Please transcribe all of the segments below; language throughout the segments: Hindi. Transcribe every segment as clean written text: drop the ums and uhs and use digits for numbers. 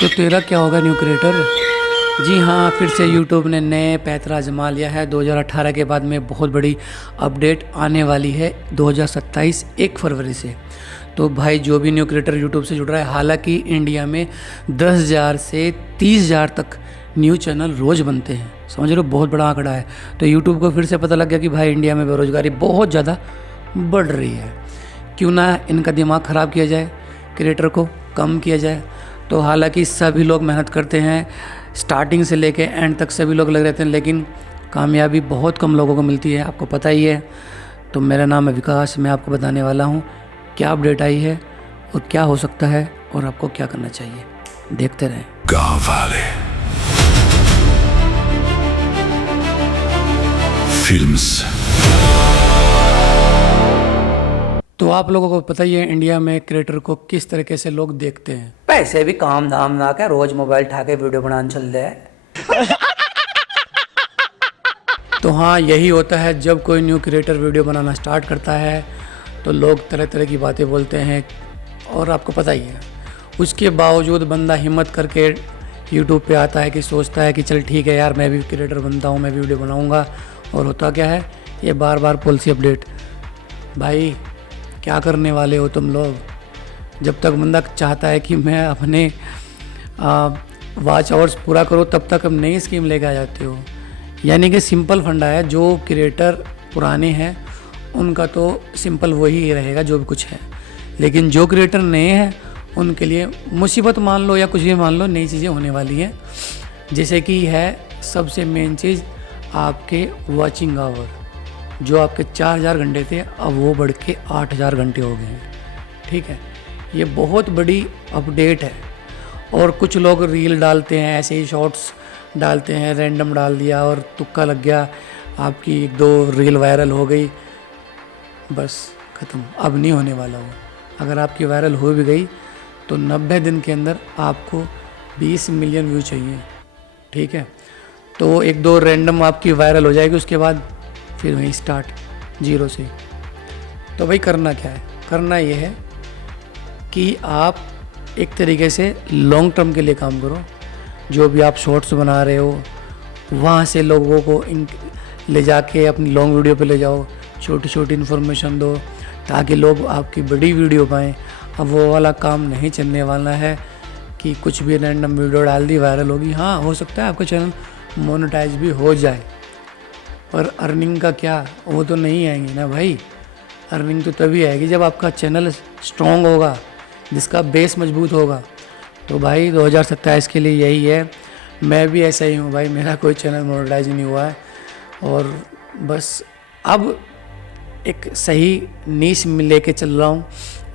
तो तेरा क्या होगा न्यू क्रिएटर? जी हाँ, फिर से यूट्यूब ने नए पैंतरा आजमा लिया है। 2018 के बाद में बहुत बड़ी अपडेट आने वाली है 2027 1 फरवरी से। तो भाई जो भी न्यू क्रिएटर यूट्यूब से जुड़ रहा है, हालांकि इंडिया में 10,000 से 30,000 तक न्यू चैनल रोज़ बनते हैं, समझ लो बहुत बड़ा आंकड़ा है। तो यूट्यूब को फिर से पता लग गया कि भाई इंडिया में बेरोज़गारी बहुत ज़्यादा बढ़ रही है, क्यों ना इनका दिमाग ख़राब किया जाए, क्रिएटर को कम किया जाए। तो हालांकि सभी लोग मेहनत करते हैं, स्टार्टिंग से लेके एंड तक सभी लोग लगे रहते हैं, लेकिन कामयाबी बहुत कम लोगों को मिलती है, आपको पता ही है। तो मेरा नाम है विकास, मैं आपको बताने वाला हूँ क्या अपडेट आई है और क्या हो सकता है और आपको क्या करना चाहिए। देखते रहें। गांव वाले फिल्म्स। तो आप लोगों को पता ही है इंडिया में क्रिएटर को किस तरीके से लोग देखते हैं। पैसे भी काम धाम ना के रोज मोबाइल उठा के वीडियो बनाने चल रहे हैं। तो हाँ, यही होता है जब कोई न्यू क्रिएटर वीडियो बनाना स्टार्ट करता है तो लोग तरह तरह की बातें बोलते हैं, और आपको पता ही है। उसके बावजूद बंदा हिम्मत करके यूट्यूब पे आता है कि सोचता है कि चल ठीक है यार, मैं भी क्रिएटर बनता हूँ, मैं भी वीडियो बनाऊँगा। और होता क्या है, ये बार बार पॉलिसी अपडेट। भाई क्या करने वाले हो तुम लोग? जब तक बंदा चाहता है कि मैं अपने वॉच आवर्स पूरा करूँ, तब तक अब नई स्कीम लेके आ जाते हो। यानी कि सिंपल फंडा है, जो क्रिएटर पुराने हैं उनका तो सिंपल वही रहेगा जो भी कुछ है, लेकिन जो क्रिएटर नए हैं उनके लिए मुसीबत मान लो या कुछ भी मान लो, नई चीज़ें होने वाली हैं। जैसे कि है सबसे मेन चीज़ आपके वॉचिंग आवर, जो आपके 4,000 घंटे थे अब वो बढ़ के 8,000 घंटे हो गए हैं। ठीक है, ये बहुत बड़ी अपडेट है। और कुछ लोग रील डालते हैं, ऐसे ही शॉर्ट्स डालते हैं, रैंडम डाल दिया और तुक्का लग गया, आपकी 1-2 रील वायरल हो गई, बस ख़त्म। अब नहीं होने वाला वो। अगर आपकी वायरल हो भी गई तो 90 दिन के अंदर आपको 20 मिलियन व्यू चाहिए। ठीक है, तो 1-2 रैंडम आपकी वायरल हो जाएगी, उसके बाद फिर वहीं स्टार्ट जीरो से। तो भाई करना क्या है? करना ये है कि आप एक तरीके से लॉन्ग टर्म के लिए काम करो। जो भी आप शॉर्ट्स बना रहे हो वहाँ से लोगों को ले जाके अपनी लॉन्ग वीडियो पे ले जाओ, छोटी छोटी इन्फॉर्मेशन दो ताकि लोग आपकी बड़ी वीडियो पाएँ। अब वो वाला काम नहीं चलने वाला है कि कुछ भी रैंडम वीडियो डाल दी वायरल होगी। हाँ, हो सकता है आपका चैनल मोनेटाइज भी हो जाए, पर अर्निंग का क्या, वो तो नहीं आएंगी ना भाई। अर्निंग तो तभी आएगी जब आपका चैनल स्ट्रॉन्ग होगा, जिसका बेस मजबूत होगा। तो भाई 2027 के लिए यही है। मैं भी ऐसा ही हूँ भाई, मेरा कोई चैनल मोनेटाइज नहीं हुआ है, और बस अब एक सही नीश में लेके चल रहा हूँ।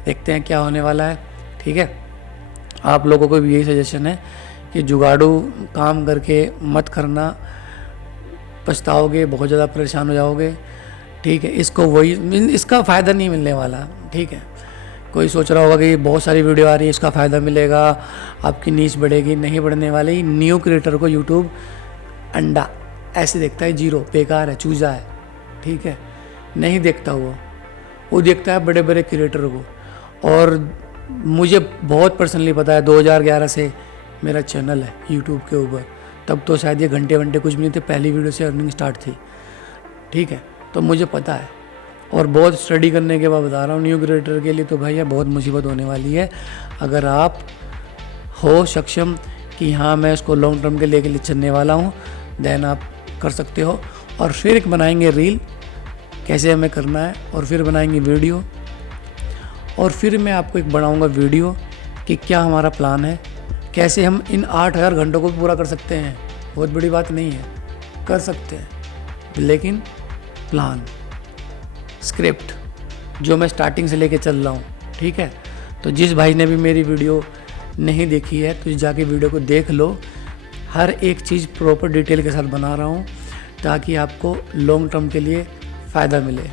देखते हैं क्या होने वाला है। ठीक है, आप लोगों को भी यही सजेशन है कि जुगाड़ू काम करके मत करना, पछताओगे, बहुत ज़्यादा परेशान हो जाओगे। ठीक है, इसका फ़ायदा नहीं मिलने वाला। ठीक है, कोई सोच रहा होगा कि बहुत सारी वीडियो आ रही है, इसका फ़ायदा मिलेगा, आपकी नीच बढ़ेगी, नहीं बढ़ने वाली। न्यू क्रिएटर को यूट्यूब अंडा ऐसे देखता है, जीरो, बेकार है, चूजा है। ठीक है, नहीं देखता वो देखता है बड़े बड़े क्रिएटर को। और मुझे बहुत पर्सनली पता है, 2011 से मेरा चैनल है यूट्यूब के ऊपर। तब तो शायद ये घंटे कुछ भी नहीं थे, पहली वीडियो से अर्निंग स्टार्ट थी। ठीक है, तो मुझे पता है, और बहुत स्टडी करने के बाद बता रहा हूँ न्यू क्रिएटर के लिए। तो भैया बहुत मुसीबत होने वाली है। अगर आप हो सक्षम कि हाँ मैं इसको लॉन्ग टर्म के लेके चलने वाला हूँ, देन आप कर सकते हो। और फिर एक बनाएंगे रील, कैसे हमें करना है, और फिर बनाएंगे वीडियो, और फिर मैं आपको एक बनाऊँगा वीडियो कि क्या हमारा प्लान है, कैसे हम इन 8,000 घंटों को पूरा कर सकते हैं। बहुत बड़ी बात नहीं है, कर सकते हैं, लेकिन प्लान, स्क्रिप्ट जो मैं स्टार्टिंग से लेके चल रहा हूँ। ठीक है, तो जिस भाई ने भी मेरी वीडियो नहीं देखी है तो जाके वीडियो को देख लो। हर एक चीज़ प्रॉपर डिटेल के साथ बना रहा हूँ ताकि आपको लॉन्ग टर्म के लिए फ़ायदा मिले।